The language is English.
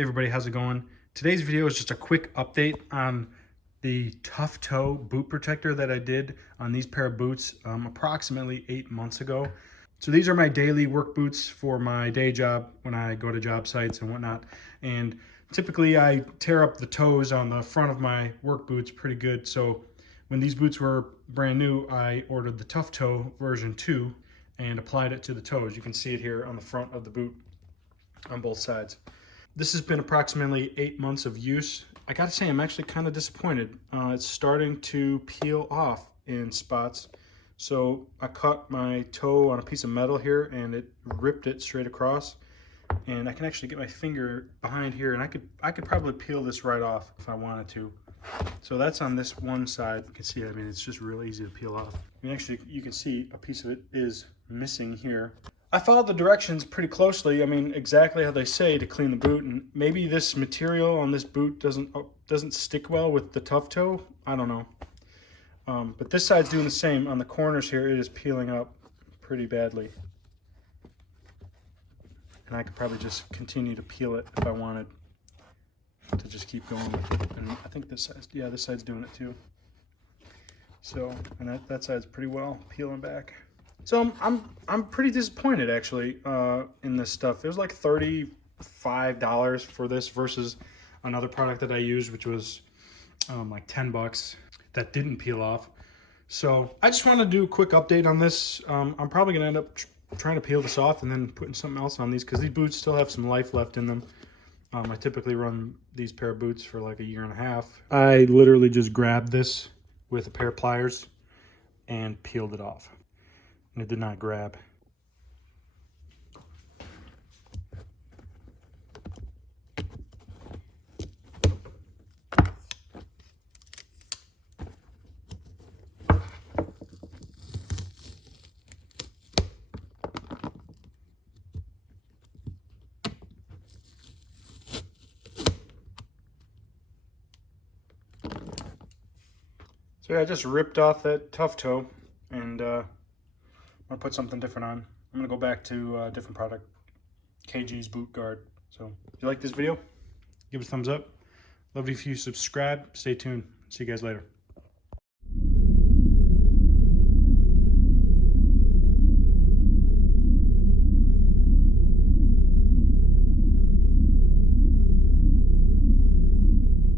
Hey everybody, how's it going? Today's video is just a quick update on the Tuff Toe boot protector that I did on these pair of boots approximately 8 months ago. So these are my daily work boots for my day job when I go to job sites and whatnot. And typically I tear up the toes on the front of my work boots pretty good. So when these boots were brand new, I ordered the Tuff Toe version 2 and applied it to the toes. You can see it here on the front of the boot on both sides. This has been approximately 8 months of use. I gotta say, I'm actually kind of disappointed. It's starting to peel off in spots. So I cut my toe on a piece of metal here and it ripped it straight across. And I can actually get my finger behind here and I could probably peel this right off if I wanted to. So that's on this one side. You can see, I mean, it's just real easy to peel off. I mean, actually, you can see a piece of it is missing here. I followed the directions pretty closely. I mean, exactly how they say to clean the boot, and maybe this material on this boot doesn't stick well with the Tuff Toe. I don't know. But this side's doing the same. On the corners here, it is peeling up pretty badly. And I could probably just continue to peel it if I wanted to just keep going with it. And I think this side, yeah, this side's doing it too. So, and that side's pretty well peeling back. So I'm pretty disappointed actually in this stuff. It was like $35 for this versus another product that I used, which was like 10 bucks that didn't peel off. So I just want to do a quick update on this. I'm probably gonna end up trying to peel this off and then putting something else on these because these boots still have some life left in them. I typically run these pair of boots for like a year and a half. I literally just grabbed this with a pair of pliers and peeled it off. And it did not grab. So yeah, I just ripped off that Tuff Toe and I'm gonna put something different on. I'm gonna go back to a different product, KG's boot guard. So if you like this video, give it a thumbs up. Love it if you subscribe. Stay tuned. See you guys later.